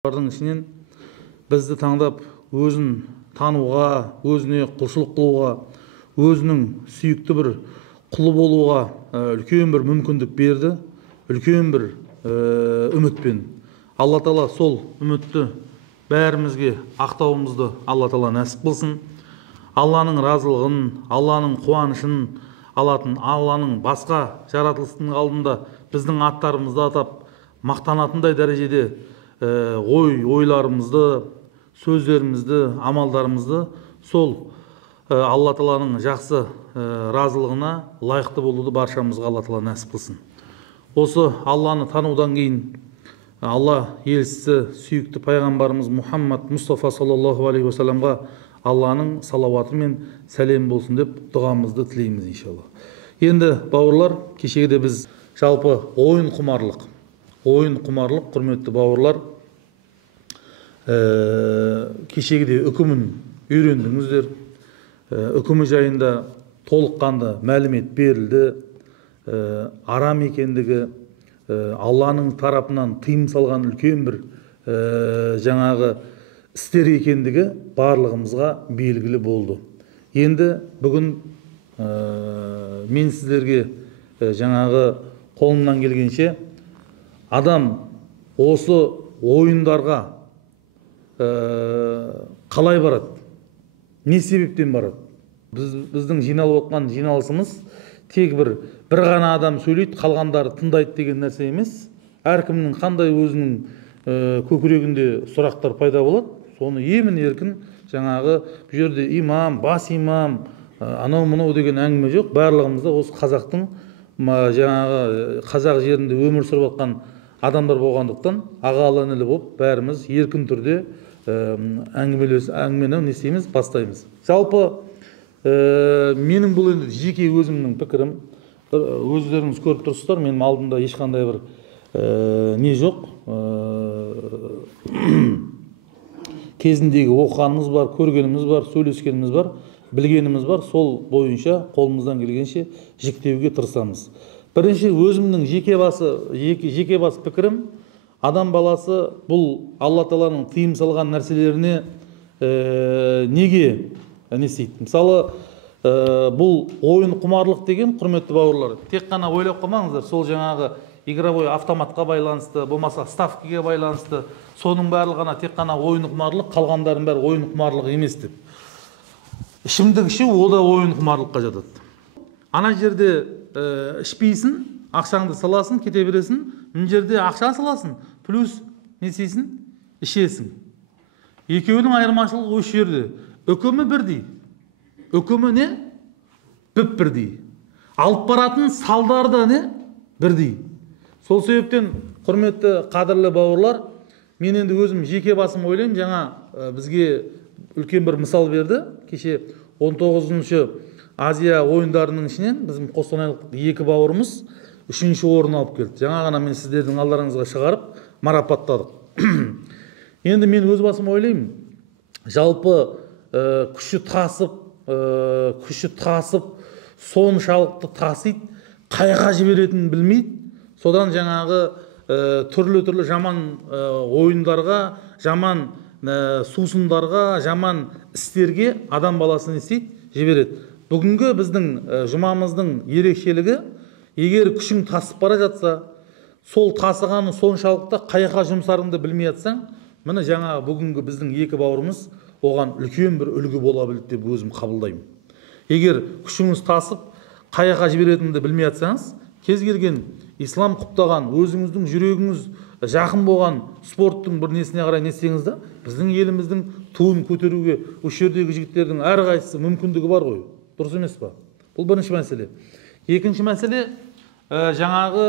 Олардың ішінен бізді таңдап өзін тануға, өзіне құлшылық қылуға, өзінің сүйікті бір құлы болуға үлкен бір мүмкіндік берді, үлкен бір үмітпен. Алла Тағала сол үмітті бәрімізге ақтауымызды Алла Тағала нәсіп қылсын. Алланың разылығын, Алланың қуанышын алатын, Алланың басқа жаратылыстың алдында біздің аттарымызды атап мақтанатындай дәрежеде ойларымызды, сөздерімізді, амалдарымызды сол Алла Тағаланың жақсы разылығына лайықты болуды баршамызға Алла Тағала нәсіп қылсын. Осы Алланы танудан кейін Алла елшісі сүйікті пайғамбарымыз Мұхаммад Мұстафа саллаллаху алейхи уассаламға Алланың салауаты мен сәлем болсын деп дұғамызды тілейміз иншалла. Енді бауырлар, кешегіде біз жалпы ойын құмарлық, құрметті бауырлар, кешегіде үкімін үйрендіңіздер, үкімі жайында толыққанды мәлімет берілді, арам екендігі, Алланың тарапынан тыйым салған үлкен бір жаңағы істер екендігі барлығымызға белгілі болды. Енді бүгін мен сіздерге жаңағы қолымнан келгенше адам осы ойындарға қалай барады, не себептен барады? Біздің жиналып отқан жиналысымыз тек бір ғана адам сөйлейді, қалғандары тыңдайды деген нәрсе емес. Әркімнің қандай өзінің көкірегінде сұрақтар пайда болады, соны емін еркін жаңағы бұл жерде имам, бас имам, анау мынау деген әңгіме жоқ. Барлығымызда осы қазақтың жаңағы қазақ жерінде өмір сүріп жатқан адамдар болғандықтан ағалы інілі болып бәріміз еркін түрде әңгімені не істейміз, бастаймыз. Жалпы менің бұл енді жеке өзімнің пікірім, өздеріңіз көріп тұрсыздар, менің алдымда ешқандай бір не жоқ, кезіндегі оқығанымыз бар, көргеніміз бар, сөйлескеніміз бар, білгеніміз бар, сол бойынша қолымыздан келгенше жіктеуге тырысамыз. Бірінші өзімнің жеке бас пікірім, адам баласы бұл Алла Тағаланың тыйым салған нәрселеріне неге не істейді? Мысалы, бұл ойын құмарлық деген, құрметті бауырлар, тек қана ойлап қалмаңыздар, сол жаңағы игровой автоматқа байланысты, болмаса ставкіге байланысты, соның барлығына тек қана ойын құмарлық, қалғандардың бәрі ойын құмарлық емес деп. Ішімдік ішу, ол да ойын құмарлыққа жатады. Ана жерде ішпейсің, ақшаңды саласың, кете бересің, мына жерде ақша саласың, плюс не істейсің? Ішесің. Екеуінің айырмашылығы осы жерде. Үкімі бірдей. Үкімі не? Бірдей. Алып баратын салдары да не? Бірдей. Сол себептен, құрметті қадірлі бауырлар, мен енді өзім жеке басым ойлаймын, жаңа бізге үлкен бір мысал берді. Кеше 19-шы Азия ойындарының ішінен біздің қостанайлық екі бауырымыз 3-ші орын алып келді. Жаңа ғана мен сіздердің алдарыңызға шығарып марапаттадық. Енді мен өз басым ойлаймын, жалпы күші тасып, соншалықты тасиды, қайға жіберетінін білмейді. Содан жаңағы түрлі жаман ойындарға, жаман сусындарға, жаман істерге адам баласын істейді, жібереді. Бүгінгі біздің жұмамыздың ерекшелігі, егер күшің тасып бара жатса, сол тасығаны соншалықты қайға жұмсарыңды білмей жатсаң, міне жаңа бүгінгі біздің екі бауырымыз оған үлкен бір үлгі бола білді деп өзім қабылдаймын. Егер күшіңіз тасып, қайға жіберетінді білмей жатсаңыз, кез келген ислам құптаған, өзіңіздің жүрегіңіз жақын болған спорттың бір несіне қарай не істеңіз да, біздің еліміздің туын көтеруге осы жердегі жігіттердің әрқайсысы мүмкіндігі бар ғой. Дұрыс емес па? Бұл бірінші мәселе. Екінші мәселе, жаңағы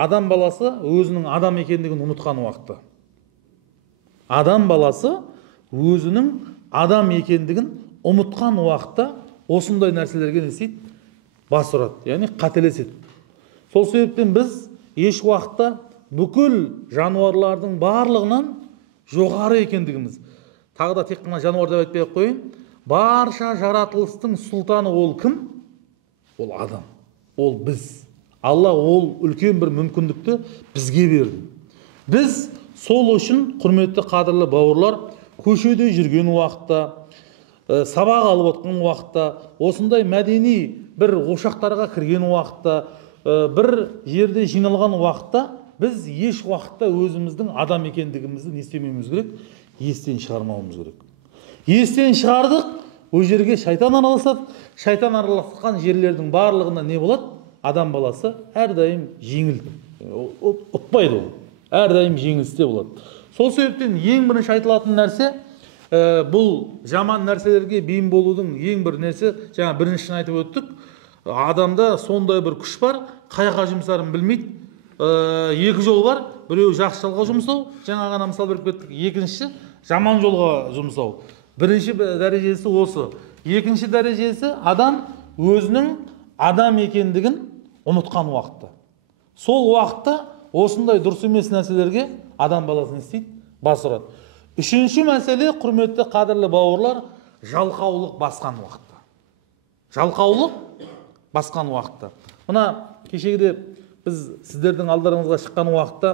адам баласы өзінің адам екендігін ұмытқан уақытта. Адам баласы өзінің адам екендігін ұмытқан уақытта осындай нәрселерге не істейді? Бас ұрады, яғни қателеседі. Сол себептен біз еш уақытта бүкіл жануарлардың барлығынан жоғары екендігіміз. Тағы да тек қана жануар деп айтпай қойын. Барша жаратылыстың сұлтаны ол кім? Ол адам. Ол біз. Алла ол үлкен бір мүмкіндікті бізге берді. Біз Сол үшін құрметті қадірлі бауырлар, көшеде жүрген уақытта, сабақ алып отқан уақытта, осындай мәдени бір ошақтарға кірген уақытта, бір жерде жиналған уақытта біз еш уақытта өзіміздің адам екендігімізді не істемеуіміз керек, естен шығармауымыз керек. Естен шығардық, ол жерге шайтан араласады. Шайтан араласқан жерлердің барлығында не болады? Адам баласы әрдайым жеңіл, ұтпайды ол. Әрдайым жеңілісте болады. Сол себептен ең бірінші айтылатын нәрсе, бұл жаман нәрселерге бейім болудың ең бір нәрсе, жаңа біріншісін айтып өттік, адамда сондай бір күш бар, қайға жұмсарын білмейді. Екі жол бар, біреу жақсы жолға жұмсау, жаңа ғана мысал беріп кеттік. Екіншісі жаман жолға жұмсау. Бірінші дәрежесі осы. Екінші дәрежесі адам өзінің адам екендігін ұмытқан уақытта. Сол уақытта осындай дұрыс емес нәрселерге адам баласын істейді, бас ұрады. Үшінші мәселе, құрметті қадірлі бауырлар, жалқаулық басқан уақытта. Жалқаулық басқан уақытта. Мына кешегіде біз сіздердің алдарыңызға шыққан уақытта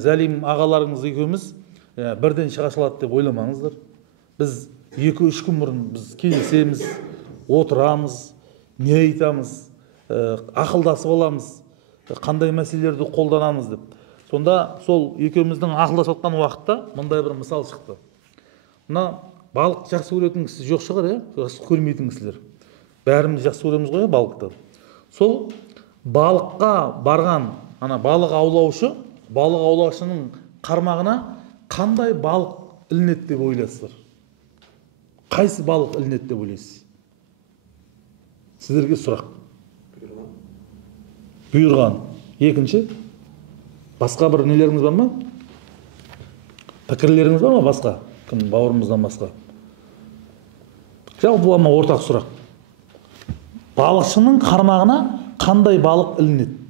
Зәлим ағаларыңыз екеуміз бірден шыға салады деп ойламаңыздар. Біз 2-3 күн бұрын біз келісеміз, отырамыз, не айтамыз, ақылдасып аламыз, қандай мәселелерді қолданамыз деп. Сонда сол екеуміздің ақылдасып жатқан уақытта мындай бір мысал шықты. Мына балық жақсы көретін кісі жоқ шығар, жақсы көрмейтін кісілер. Бәріміз жақсы көреміз ғой балықты. Сол балыққа барған балық аулаушының қармағына қандай балық ілінеді деп ойлайсыздар? Қайсы балық ілінеді деп ойлайсыз? Сіздерге сұрақ. Бұйырған. Екінші, басқа бір нелеріңіз бар ма? Пікірлеріңіз бар ма басқа? Кім бауырымыздан басқа? Жалпы ортақ сұрақ. Балықшының қармағына қандай балық ілінеді?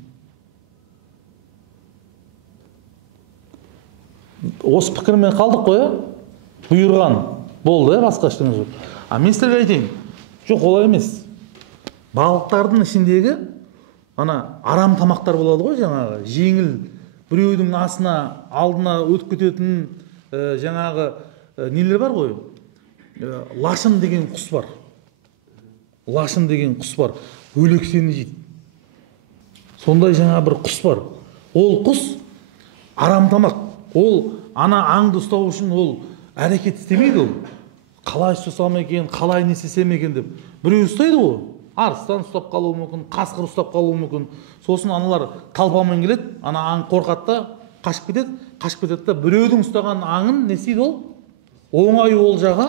Осы пікірмен қалдық қой, бұйырған болды, басқа ештеңе жоқ. Мен сіздерге айтайын, жоқ, олай емес. Балықтардың ішіндегі арам тамақтар болады ғой, жаңағы жеңіл, біреудің алдына өтіп кететін жаңағы нелер бар ғой. Лашын деген құс бар. Лашын деген құс бар. Өлексені жейді. Сондай жаңа бір құс бар. Ол құс арам тамақ. Ол аңды ұстау үшін ол әрекет істемейді ол. Қалай ұстасам екен, қалай не істесем екен деп. Біреу ұстайды ғой. Арыстан ұстап қалуы мүмкін, қасқыр ұстап қалуы мүмкін. Сосын аналар талпамен келеді, аң қорқады да қашып кетеді. Қашып кетеді да біреудің ұстаған аңын не істейді ол? Оңай олжаға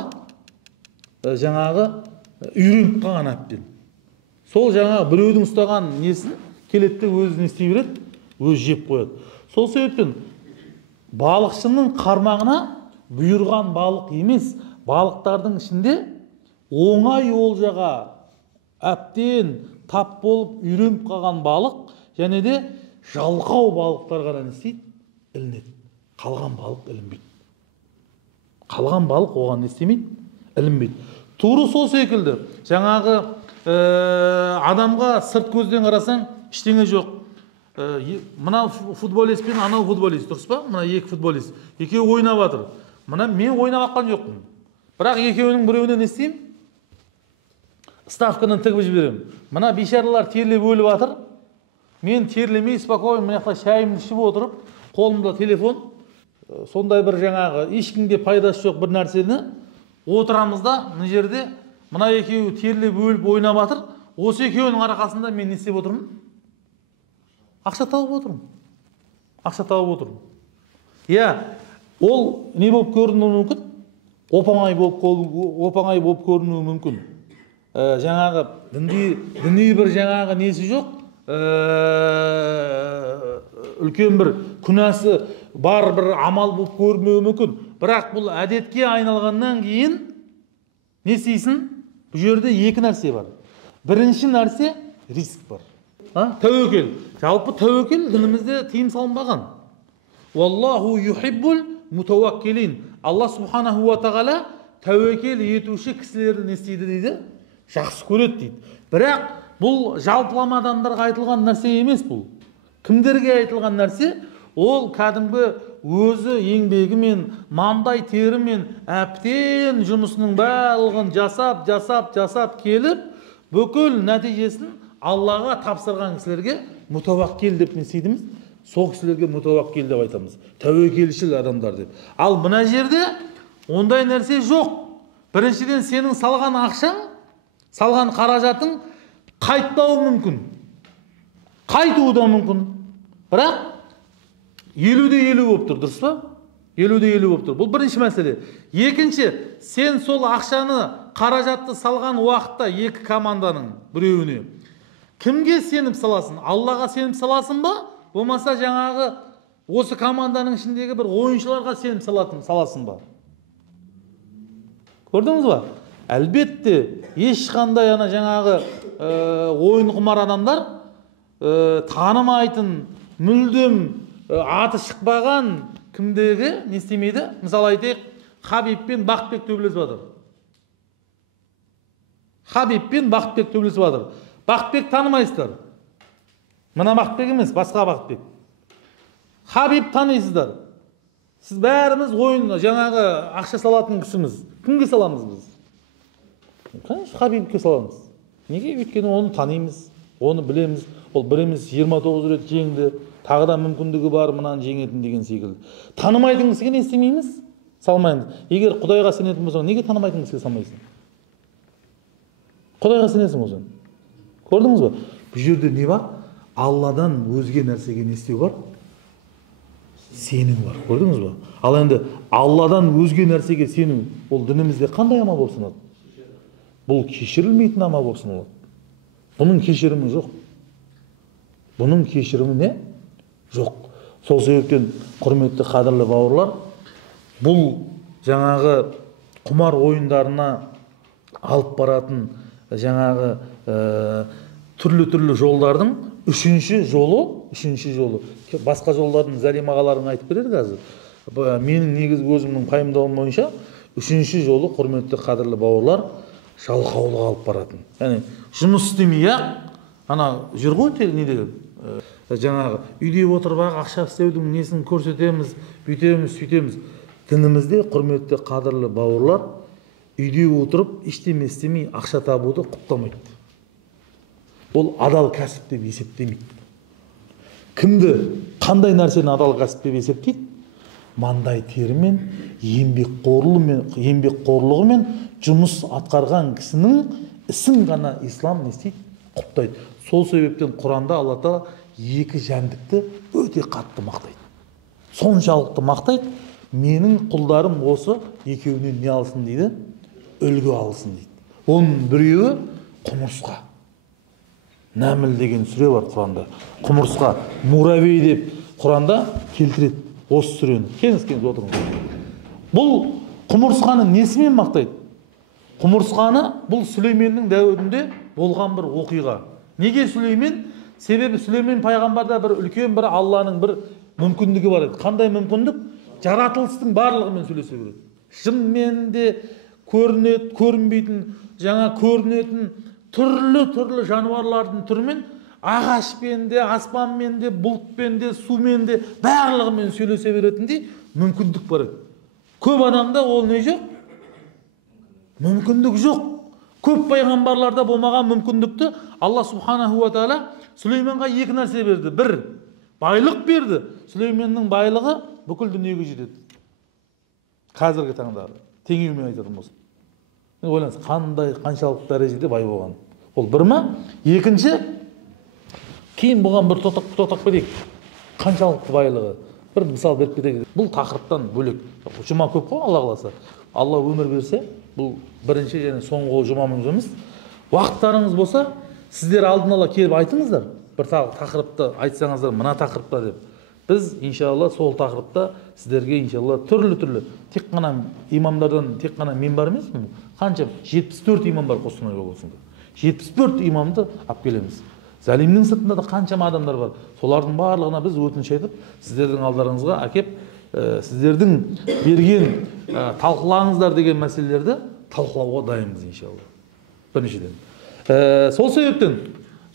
жаңағы үйреніп қалған әбден. Сол жаңағы біреудің ұстаған несін келеді де өзі не істей береді, өзі жеп қояды. Сол себептен балықшының қармағына бұйырған балық емес, балықтардың ішінде оңай олжаға әбден тап болып үйреніп қалған балық, және де жалқау балықтар ғана не істейді? Ілінеді. Қалған балық ілінбейді. Қалған балық оған не істемейді? Ілінбейді. Тура сол секілді. Жаңағы адамға сырт көзден қарасаң ештеңе жоқ. Мына футболист пен анау футболист, дұрыс па? Мына екі футболист. Екеуі ойнап жатыр. Мына мен ойнап жатқан жоқпын. Бірақ екеуінің біреуіне не істеймін? Ставканы тігіп жіберемін. Мына бейшаралар терлеп өліп жатыр. Мен терлемей, спокойно мына жақта шайымды ішіп отырып, қолымда телефон, сондай бір жаңағы ешкімге пайдасы жоқ бір нәрсені отырамыз да, мына жерде мына екеуі терлеп өліп ойнап жатыр. Осы екеуінің арқасында мен не істеп отырмын? Ақша тауып отырмын. Ақша тауып отырмын. Ол не болып көрінуі мүмкін? Оп-оңай болып көрінуі мүмкін. Жаңағы діни бір жаңағы несі жоқ, үлкен бір күнәсі бар бір амал болып көрінуі мүмкін. Бірақ бұл әдетке айналғаннан кейін не істейсің? Бұл жерде екі нәрсе бар. Бірінші нәрсе риск бар. Тәуекел. Жалпы тәуекел дінімізде тыйым салынбаған. Валлаху юхиббул мутаваккилин. Алла субханаху ва тағала тәуекел етуші кісілерді не істейді дейді? Жақсы көреді дейді. Бірақ бұл жалпылама адамдарға айтылған нәрсе емес бұл. Кімдерге айтылған нәрсе? Ол кәдімгі өзі еңбегімен, маңдай терімен әптен жұмысының барлығын жасап келіп, бүкіл нәтижесін Аллаға тапсырған кісілерге мутаваккил деп не істейміз? Сол кісілерге мутаваккил деп айтамыз. Тәуекелшіл адамдар деп. Ал мына жерде ондай нәрсе жоқ. Біріншіден сенің салған ақшаң, салған қаражатың қайтпауы мүмкін. Қайтуы да мүмкін. Бірақ 50-50 болып тұр, дұрыс па? 50-50 болып тұр. Бұл бірінші мәселе. Екінші, сен сол ақшаны, қаражатты салған уақытта екі команданың біреуіне кімге сеніп саласың? Аллаға сеніп саласың ба? Болмаса жаңағы осы команданың ішіндегі бір ойыншыларға сеніп саласың ба? Көрдіңіз ба? Әлбетте ешқандай жаңағы ойын құмар адамдар танымайтын, мүлдем аты шықпаған кімдегі не істемейді? Мысалы айтайық, Хабиб пен Бақытбек төбелесіп жатыр. Хабиб пен Бақытбек төбелесіп жатыр. Бақытбек танымайсыздар. Мына Бақытбек емес, басқа Бақытбек. Хабиб танисыздар. Сіз бәріміз ойын, жаңағы ақша салатын кісіміз. Кімге саламыз біз? Конечно, Хабибке саламыз. Неге? Өйткені оны танимыз, оны білеміз. Ол бір емес 29 рет жеңді, тағы да мүмкіндігі бар мынаны жеңетін деген секілді. Танымайтын кісіге не істемейміз? Салмаймыз. Егер Құдайға сенетін болсаң, неге танымайтын кісіге салмайсың? Құдайға сенесің болсаң. Көрдіңіз ба? Бұл жерде не бар? Алладан өзге нәрсеге не істеу бар? Сену бар. Көрдіңіз ба? Ал енді Алладан өзге нәрсеге сену, ол дінімізде қандай амал болып саналады? Бұл кешірілмейтін амал болып саналады. Бұның кешірімі жоқ. Бұның кешірімі не? Жоқ. Сол себептен, құрметті қадірлі бауырлар, бұл жаңағы құмар ойындарына алып баратын жаңағы түрлі жолдардың үшінші жолы. Басқа жолдардың Залим ағаларың айтып берер қазір. Менің негізгі өзімнің пайымдауым бойынша үшінші жолы, құрметті қадірлі бауырлар, жалқаулық алып баратын. Яғни жұмыс істемей ана жүр ғой неде жаңағы үйде отырып ақша істеудің несін көрсетеміз, бүйтеміз, сөйтеміз. Дінімізде, құрметті қадірлі бауырлар, үйде отырып ештеме істемей ақша табуды құптамайды. Ол адал кәсіп деп есептемейді. Кімді, қандай нәрсені адал кәсіп деп есептейді? Маңдай терімен, еңбекқорлығымен жұмыс атқарған кісінің ісін ғана ислам не істейді? Құптайды. Сол себептен Құранда Алла Тағала екі жәндікті өте қатты мақтайды. Соншалықты мақтайды, менің құлдарым осы екеуінен не алсын дейді? Үлгі алсын дейді. Оның біреуі құмырсқа. Нәміл деген сүре бар Құранда. Құмырсқа, муравей деп Құранда келтіреді осы сүрені. Келіңіз отырыңыз. Бұл құмырсқаны несімен мақтайды? Құмырсқаны бұл Сүлейменнің дәуірінде болған бір оқиға. Неге Сүлеймен? Себебі Сүлеймен пайғамбарда бір үлкен бір Алланың бір мүмкіндігі бар еді. Қандай мүмкіндік? Жаратылыстың барлығымен сөйлесе береді. Жынмен де көрінеді, көрінбейтін, жаңа көрінетін түрлі жануарлардың түрімен, ағашпен де, аспанмен де, бұлтпен де, сумен де барлығымен сөйлесе беретіндей мүмкіндік бар еді. Көп адамда ол не жоқ? Мүмкіндік жоқ. Көп пайғамбарларда болмаған мүмкіндікті Алла Субханаху ва Тағала Сүлейменға екі нәрсе берді. Бір, байлық берді. Сүлейменнің байлығы бүкіл дүниеге жетеді. Қазіргі таңда теңеумен айтатын болсын. Ойлаңыз, қаншалықты дәрежеде бай болған. Ол бір ма? Екінші, кейін бұған бір тоқтап берейік. Қаншалықты байлығы? Бір мысал беріп кетейік. Бұл тақырыптан бөлек. Жұма көп қой, Алла қаласа. Алла өмір берсе, бұл бірінші және соңғы жұмамыз емес. Уақыттарыңыз болса, сіздер алдын ала келіп айтыңыздар. Бір тақырыпты айтсаңыздар, мына тақырыпта деп. Біз, иншалла, сол тақырыпта сіздерге, иншалла, түрлі, тек қана имамдардан, тек қана мен бар емес пе? Қанша? 74 имам бар Қостанай облысында. 74 имамды алып келеміз. Залимнің сыртында да қаншама адамдар бар. Солардың барлығына біз өтініш айтып, сіздердің алдарыңызға әкеп, сіздердің берген талқылаңыздар деген мәселелерді талқылауға дайынбыз, иншалла. Біріншіден. Сол себептен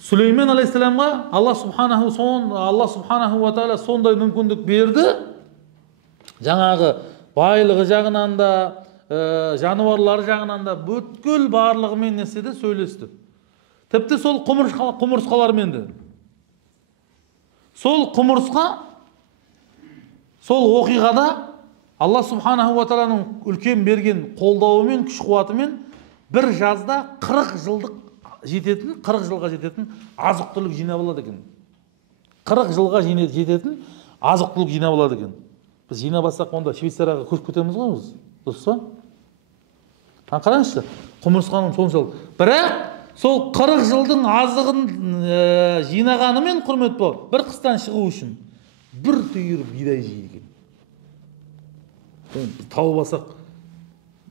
Сүлеймен алейхиссаламға Алла Субханаху ва Тағала сондай мүмкіндік берді. жаңағы байлығы жағынан да, жануарлар жағынан да бүткіл барлығымен неседі сөйлесті. Тіпті сол құмырсқалармен де. Сол құмырсқа, сол оқиғада Алла Субханаху ва Тағаланың үлкен берген қолдауымен, күш қуатымен бір жазда 40 жылға жететін азық-түлік жинап алады екен. 40 жылға жететін азық-түлік жинап алады екен. Біз жинабасақ, онда Швейцарияға көшіп кетеміз ғой біз. Дұрыс па? Қараңызшы, құмырсқаның соншалық. Бірақ сол 40 жылдың азығын жинағанымен, құрмет бол, бір қыстан шығу үшін бір түйір бидай жейді екен. Тауып алсақ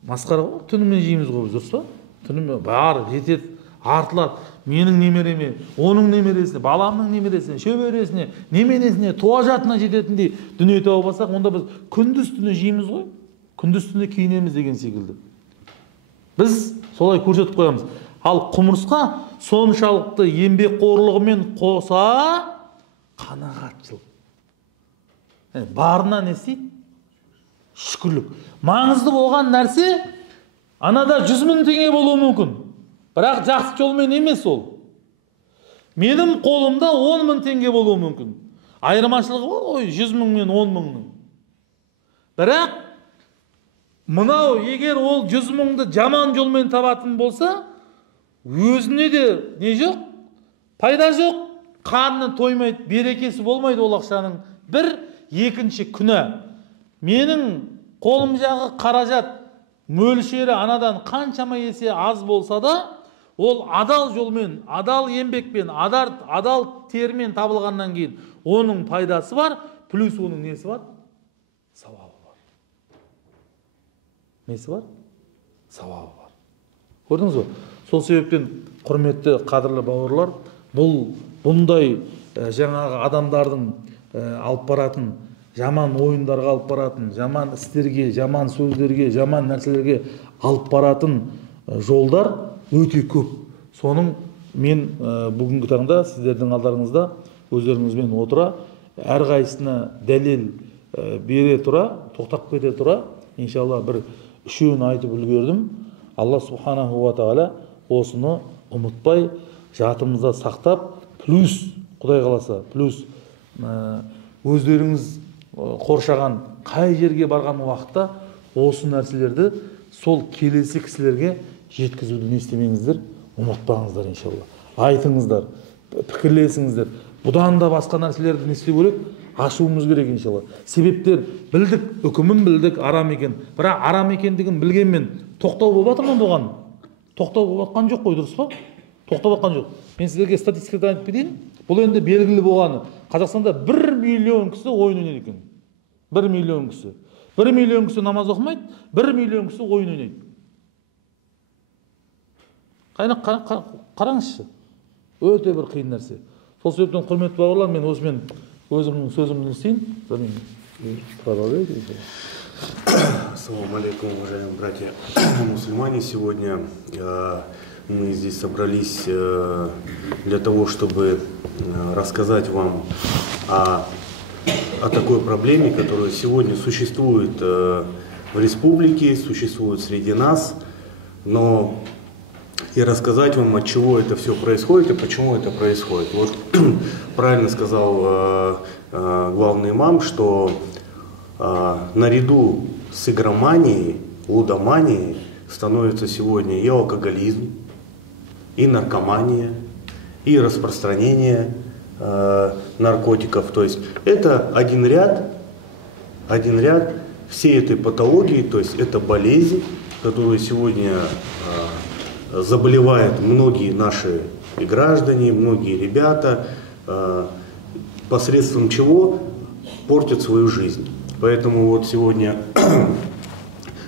масқара ғой, түнімен жейміз ғой біз, дұрыс па? Түнімен бар жетеді, артылады. Менің немереме, оның немересіне, баламның немересіне, шөбересіне, неменесіне, туа жатына жететіндей дүние тауып алсақ, онда біз күндіз түні жейміз ғой, күндіз түні киінеміз деген секілді. Біз солай көрсетіп қоямыз. Ал құмырсқа соншалықты еңбекқорлығымен қоса қанағатшыл. Барына не істейді? Шүкірлік. Маңызды болған нәрсе анада 100 000 теңге болуы мүмкін. Бірақ жақсы жолмен емес ол. Менің қолымда 10 000 теңге болуы мүмкін. Айырмашылығы ғой 100 000 мен 10 000-ның. Бірақ мынау егер ол 100 000-ды жаман жолмен табатын болса, өзіне де не жоқ, пайда жоқ, қарны тоймайды, берекесі болмайды ол ақшаның. Бір, екінші күнә. Менің қолым жағы қаражат мөлшері анадан қаншама есе аз болса да, ол адал жолмен, адал еңбекпен, адал термен табылғаннан кейін оның пайдасы бар, плюс оның несі бар? Сауабы бар. Несі бар? Сауабы бар. Көрдіңіз бе? Сол себептен, құрметті қадірлі бауырлар, бұндай жаңағы адамдардың алып баратын, жаман ойындарға алып баратын, жаман істерге, жаман сөздерге, жаман нәрселерге алып баратын жолдар өте көп. Соның мен бүгінгі таңда сіздердің алдарыңызда өздеріңізбен отыра, әрқайсысына дәлел бере тұра, тоқтап кете тұра, иншалла бір үшеуін айтып үлгердім. Алла Субханаху ва Тағала осыны ұмытпай, жатымызда сақтап, плюс, Құдай қаласа, плюс өздеріңіз қоршаған қай жерге барған уақытта осы нәрселерді сол келесі кісілерге жеткізуді не істемеңіздер, ұмытпаңыздар иншалла. Айтыңыздар, пікірлесіңіздер. Бұдан да басқа нәрселерді не істеу керек? Ашуымыз керек иншалла. Себептер білдік, үкімін білдік, арам екен. Бірақ арам екендігін білгенмен тоқтау болып жатыр ма бұған? Тоқтау болып жатқан жоқ қой, дұрыс па? Тоқтап жатқан жоқ. Мен сіздерге статистикадан айтып кетейін. Бұл енді белгілі болғаны. Қазақстанда 1 миллион кісі ойын ойнайды екен. 1 миллион кісі. 1 миллион кісі намаз оқымайды, 1 миллион кісі ойын ойнайды. Қараңызшы. Өте бір қиын нәрсе. Сол себептен, құрметті бауырлар, мен осымен өзімнің сөзімді істейін. Ассаламу алейкум, уважаемые братья мусульмане. Сегодня мы здесь собрались для того, чтобы рассказать вам о такой проблеме, которая сегодня существует в республике, существует среди нас, но и рассказать вам, от чего это все происходит и почему это происходит. Вот правильно сказал главный имам, что наряду с игроманией, лудоманией становится сегодня и алкоголизм, и наркомания, и распространение наркотиков. То есть это один ряд всей этой патологии, то есть это болезнь, которую сегодня заболевают многие наши и граждане, многие ребята, посредством чего портят свою жизнь. Поэтому вот сегодня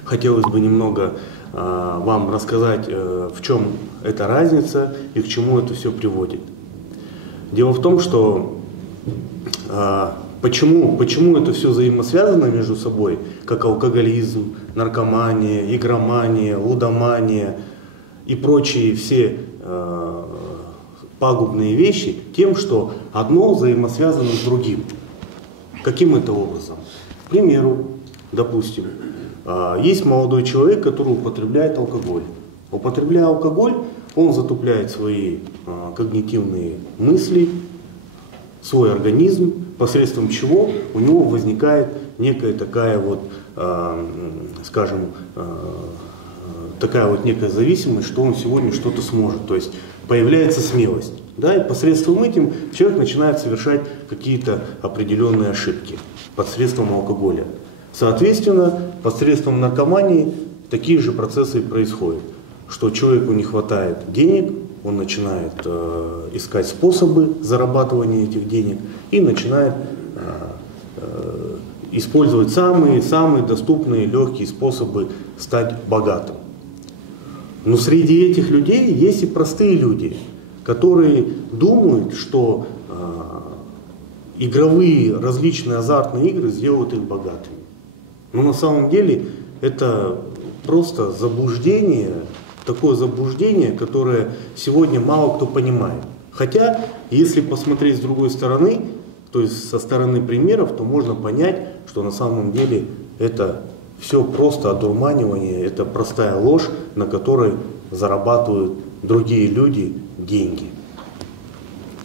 хотелось бы немного вам рассказать, в чем эта разница и к чему это все приводит. Дело в том, что почему это все взаимосвязано между собой, как алкоголизм, наркомания, игромания, лудомания и прочие все пагубные вещи, тем, что одно взаимосвязано с другим. Каким это образом? К примеру, допустим, есть молодой человек, который употребляет алкоголь. Употребляя алкоголь, он затупляет свои когнитивные мысли, свой организм, посредством чего у него возникает некая такая вот, скажем, такая вот некая зависимость, что он сегодня что-то сможет. То есть появляется смелость. Да, и посредством этим человек начинает совершать какие-то определенные ошибки посредством алкоголя. Соответственно, посредством наркомании такие же процессы и происходят. Что человеку не хватает денег, он начинает искать способы зарабатывания этих денег и начинает использовать самые доступные, легкие способы стать богатым. Но среди этих людей есть и простые люди, которые думают, что игровые различные азартные игры сделают их богатыми. Но на самом деле это просто заблуждение, такое заблуждение, которое сегодня мало кто понимает. Хотя, если посмотреть с другой стороны, то есть со стороны примеров, то можно понять, что на самом деле это все просто одурманивание, это простая ложь, на которой зарабатывают другие люди деньги.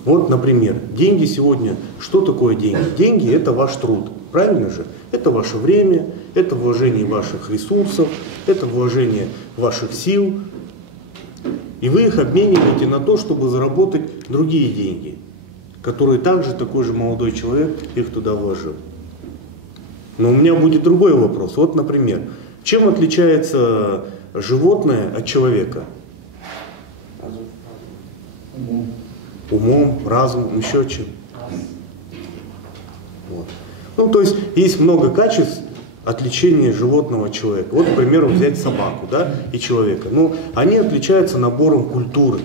Вот, например, деньги сегодня, что такое деньги? Деньги — это ваш труд, правильно же? Это ваше время, это вложение ваших ресурсов, это вложение ваших сил. И вы их обмениваете на то, чтобы заработать другие деньги, которые также такой же молодой человек их туда вложил. Но у меня будет другой вопрос. Вот, например, чем отличается животное от человека? Умом, разумом, еще чем. Вот. Ну, то есть есть много качеств отличения животного от человека. Вот, к примеру, взять собаку, да, и человека. Ну, они отличаются набором культуры.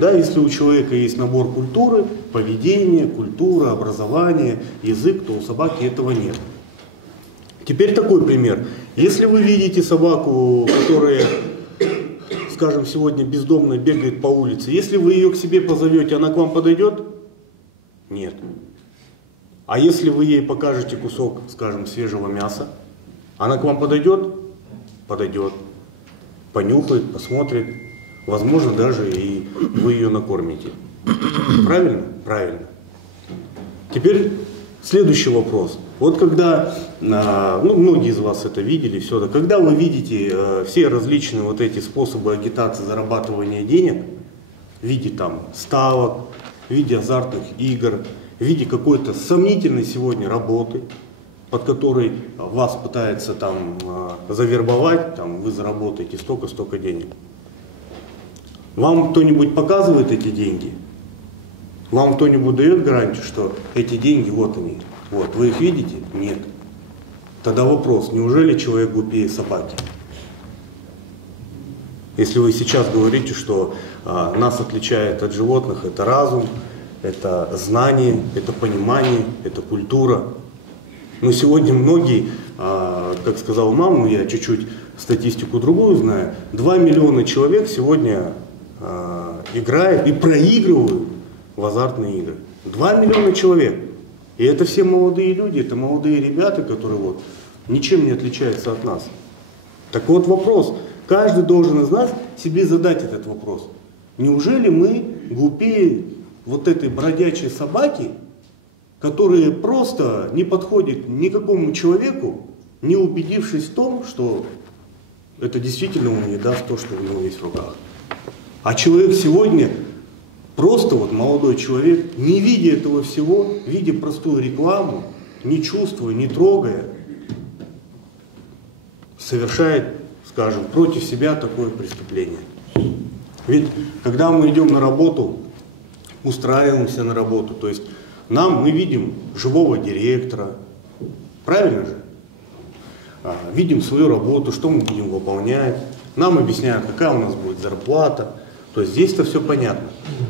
Да, если у человека есть набор культуры, поведения, культура, образование, язык, то у собаки этого нет. Теперь такой пример. Если вы видите собаку, которая, скажем, сегодня бездомно бегает по улице, если вы ее к себе позовете, она к вам подойдет? Нет. А если вы ей покажете кусок, скажем, свежего мяса, она к вам подойдет? Подойдет. Понюхает, посмотрит. Возможно, даже и вы ее накормите. Правильно? Правильно. Теперь следующий вопрос. Вот когда, ну, многие из вас это видели, все это, когда вы видите все различные вот эти способы агитации зарабатывания денег, в виде там ставок, в виде азартных игр, в виде какой-то сомнительной сегодня работы, под которой вас пытается там завербовать, там вы заработаете столько-столько денег. Вам кто-нибудь показывает эти деньги? Вам кто-нибудь дает гарантию, что эти деньги, вот они, вот, вы их видите? Нет. Тогда вопрос, неужели человек глупее собаки? Если вы сейчас говорите, что нас отличает от животных, это разум, это знание, это понимание, это культура. Но сегодня многие, как сказал мама, я чуть-чуть статистику другую знаю, 2 миллиона человек сегодня играют и проигрывают в азартные игры. 2 миллиона человек. И это все молодые люди, это молодые ребята, которые вот ничем не отличаются от нас. Так вот вопрос, каждый должен из нас себе задать этот вопрос. Неужели мы глупее вот этой бродячей собаки, которая просто не подходит никакому человеку, не убедившись в том, что это действительно ему не даст то, что у него есть в руках. А человек сегодня, просто вот молодой человек, не видя этого всего, видя простую рекламу, не чувствуя, не трогая, совершает, скажем, против себя такое преступление. Ведь когда мы идем на работу, устраиваемся на работу, то есть мы видим живого директора, правильно же? Видим свою работу, что мы будем выполнять, нам объясняют, какая у нас будет зарплата. То есть здесь-то все понятно.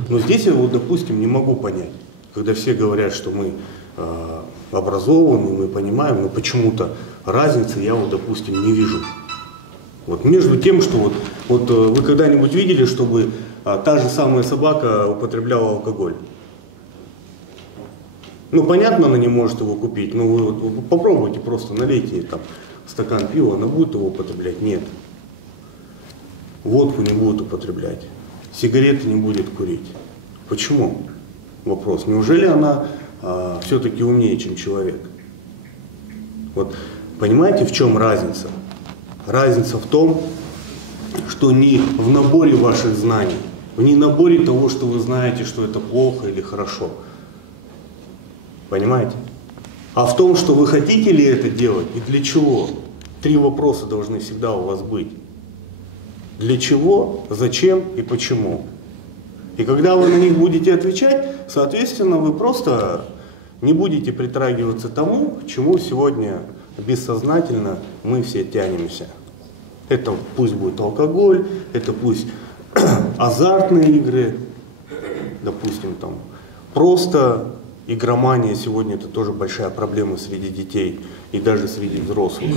Но здесь я, вот, допустим, не могу понять, когда все говорят, что мы образованы, мы понимаем, но почему-то разницы я, вот, допустим, не вижу. Вот между тем, что вот вы когда-нибудь видели, чтобы та же самая собака употребляла алкоголь? Ну, понятно, она не может его купить, но вы попробуйте просто налейте там стакан пива, она будет его употреблять? Нет. Водку не будет употреблять. Сигареты не будет курить. Почему? Вопрос. Неужели она все-таки умнее, чем человек? Вот понимаете, в чем разница? Разница в том, что не в наборе ваших знаний, не в наборе того, что вы знаете, что это плохо или хорошо. Понимаете? А в том, что вы хотите ли это делать и для чего. 3 вопроса должны всегда у вас быть. Для чего, зачем и почему. И когда вы на них будете отвечать, соответственно, вы просто не будете притрагиваться тому, к чему сегодня бессознательно мы все тянемся. Это пусть будет алкоголь, это пусть азартные игры, допустим, там просто игромания сегодня это тоже большая проблема среди детей и даже среди взрослых.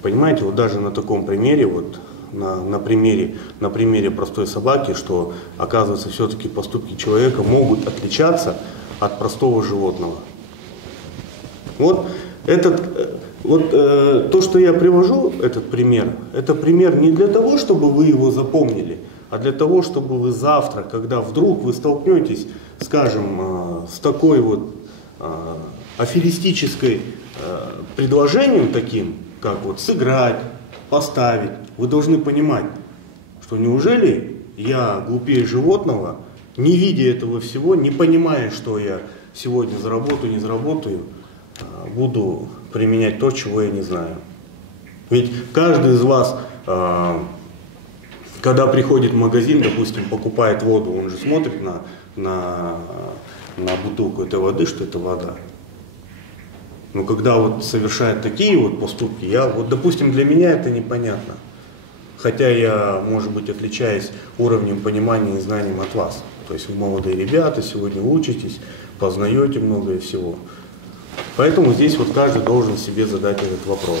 Понимаете, вот даже на таком примере, вот на примере простой собаки, что оказывается все-таки поступки человека могут отличаться от простого животного. Вот то, что я привожу, этот пример, это пример не для того, чтобы вы его запомнили, а для того, чтобы вы завтра, когда вдруг вы столкнетесь, скажем, с такой вот аферистической предложением таким, как вот сыграть, поставить, вы должны понимать, что неужели я глупее животного, не видя этого всего, не понимая, что я сегодня заработаю, не заработаю, буду применять то, чего я не знаю. Ведь каждый из вас, когда приходит в магазин, допустим, покупает воду, он же смотрит на бутылку этой воды, что это вода. Но когда вот совершает такие вот поступки, допустим, для меня это непонятно. Хотя я, может быть, отличаюсь уровнем понимания и знанием от вас. То есть вы молодые ребята, сегодня учитесь, познаете многое всего. Поэтому здесь вот каждый должен себе задать этот вопрос.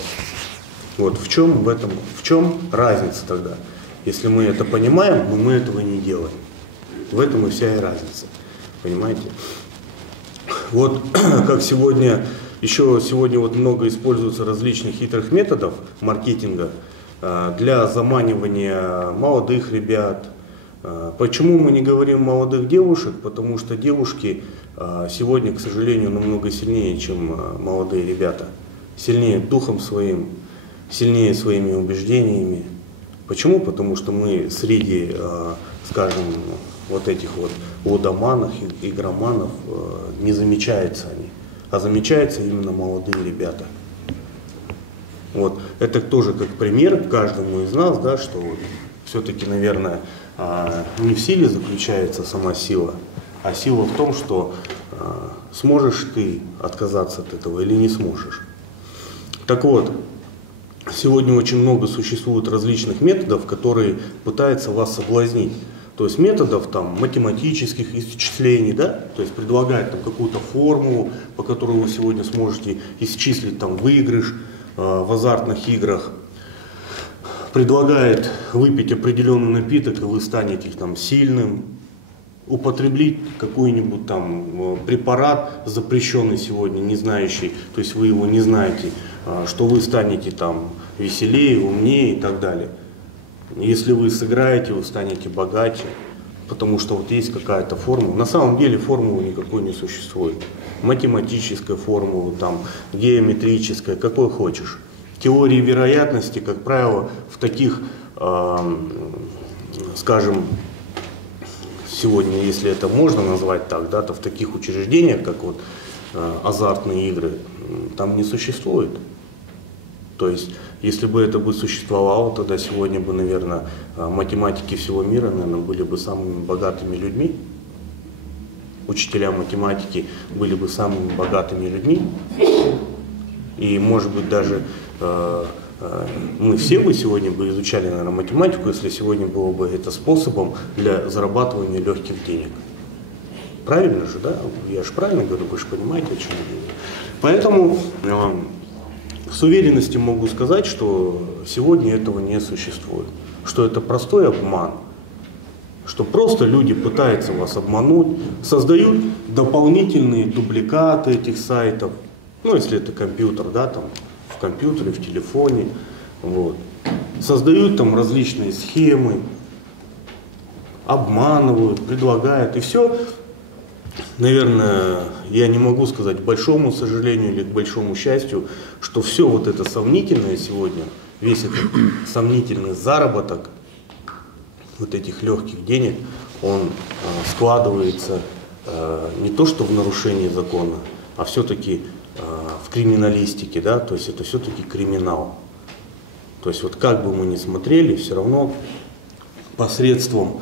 Вот в чем разница тогда? Если мы это понимаем, но мы этого не делаем. В этом и вся и разница. Понимаете? Вот как сегодня вот много используется различных хитрых методов маркетинга для заманивания молодых ребят. Почему мы не говорим молодых девушек? Потому что девушки сегодня, к сожалению, намного сильнее, чем молодые ребята. Сильнее духом своим, сильнее своими убеждениями. Почему? Потому что мы среди, скажем, вот этих вот лудоманов, игроманов не замечаются они, а замечаются именно молодые ребята. Вот. Это тоже как пример каждому из нас, да, что вот все-таки, наверное, не в силе заключается сама сила, а сила в том, что сможешь ты отказаться от этого или не сможешь. Так вот, сегодня очень много существует различных методов, которые пытаются вас соблазнить. То есть методов там математических исчислений, да, то есть предлагает там какую-то формулу, по которой вы сегодня сможете исчислить там выигрыш в азартных играх. Предлагает выпить определенный напиток, и вы станете там сильным. Употребить какой-нибудь там препарат, запрещенный сегодня, не знающий, то есть вы его не знаете, что вы станете там веселее, умнее и так далее. Если вы сыграете, вы станете богаче, потому что вот есть какая-то формула. На самом деле формулы никакой не существует. Математическая формула, там, геометрическая, какой хочешь. Теории вероятности, как правило, в таких, скажем, сегодня, если это можно назвать так, да, то в таких учреждениях, как вот азартные игры, там не существует. То есть, если бы это бы существовало, тогда сегодня бы, наверное, математики всего мира, наверное, были бы самыми богатыми людьми. Учителя математики были бы самыми богатыми людьми. И, может быть, даже мы все бы сегодня бы изучали, наверное, математику, если сегодня было бы это способом для зарабатывания легких денег. Правильно же, да? Я же правильно говорю, вы же понимаете, о чем я говорю. Поэтому с уверенностью могу сказать, что сегодня этого не существует. Что это простой обман. Что просто люди пытаются вас обмануть, создают дополнительные дубликаты этих сайтов. Ну, если это компьютер, да, там, в компьютере, в телефоне. Вот. Создают там различные схемы, обманывают, предлагают. И все, наверное, я не могу сказать к большому сожалению или к большому счастью, что все вот это сомнительное сегодня, весь этот сомнительный заработок вот этих легких денег, он складывается не то что в нарушении закона, а все-таки в криминалистике, да, то есть это все-таки криминал. То есть вот как бы мы ни смотрели, все равно посредством,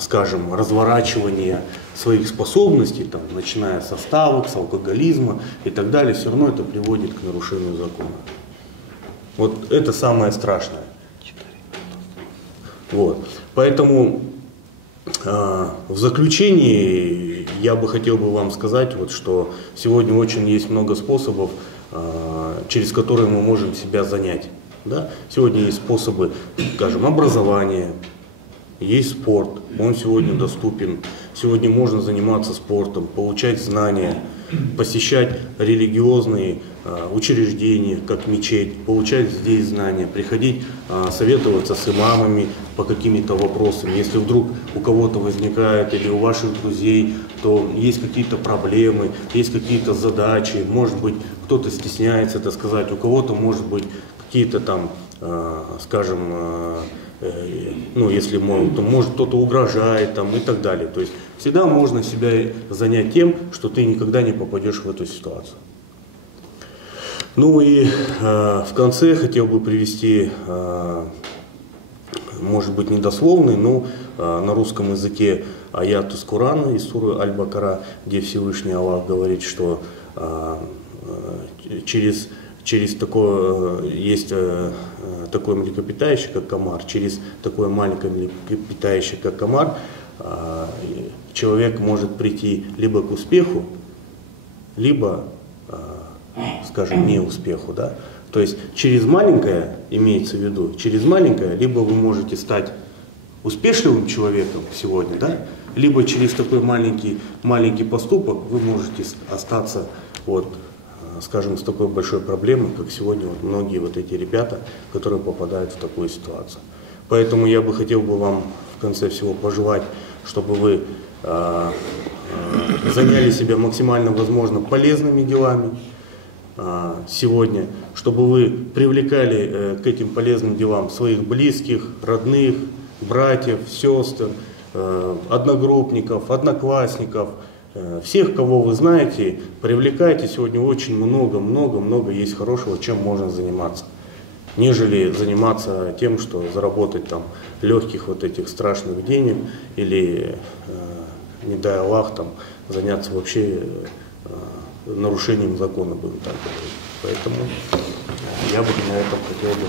скажем, разворачивания своих способностей, там, начиная со ставок, с алкоголизма и так далее, все равно это приводит к нарушению закона. Вот это самое страшное. Вот. Поэтому в заключении я бы хотел вам сказать, вот, что сегодня очень есть много способов, через которые мы можем себя занять. Да? Сегодня есть способы, скажем, образования, есть спорт, он сегодня доступен. Сегодня можно заниматься спортом, получать знания, посещать религиозные учреждения, как мечеть, получать здесь знания, приходить советоваться с имамами по каким-то вопросам. Если вдруг у кого-то возникает или у ваших друзей, то есть какие-то проблемы, есть какие-то задачи, может быть, кто-то стесняется это сказать, у кого-то может быть какие-то там, скажем, ну, если то может кто-то угрожает там, и так далее. То есть всегда можно себя занять тем, что ты никогда не попадешь в эту ситуацию. Ну и в конце хотел бы привести, может быть, недословный, но на русском языке аят из Корана, из суры Аль-Бакара, где Всевышний Аллах говорит, что через такое, есть такое млекопитающее, как комар, через такое маленькое млекопитающее, как комар, человек может прийти либо к успеху, либо, скажем, неуспеху. Да? То есть через маленькое, имеется в виду, через маленькое, либо вы можете стать успешным человеком сегодня, да? Либо через такой маленький поступок вы можете остаться вот, скажем, с такой большой проблемой, как сегодня вот многие вот эти ребята, которые попадают в такую ситуацию. Поэтому я бы хотел вам в конце всего пожелать, чтобы вы заняли себя максимально возможно полезными делами сегодня, чтобы вы привлекали к этим полезным делам своих близких, родных, братьев, сестер, одногруппников, одноклассников, всех, кого вы знаете, привлекайте. Сегодня очень много есть хорошего, чем можно заниматься, нежели заниматься тем, что заработать там легких вот этих страшных денег или, не дай Аллах, там заняться вообще нарушением закона, будем так говорить. Поэтому я бы на этом хотел бы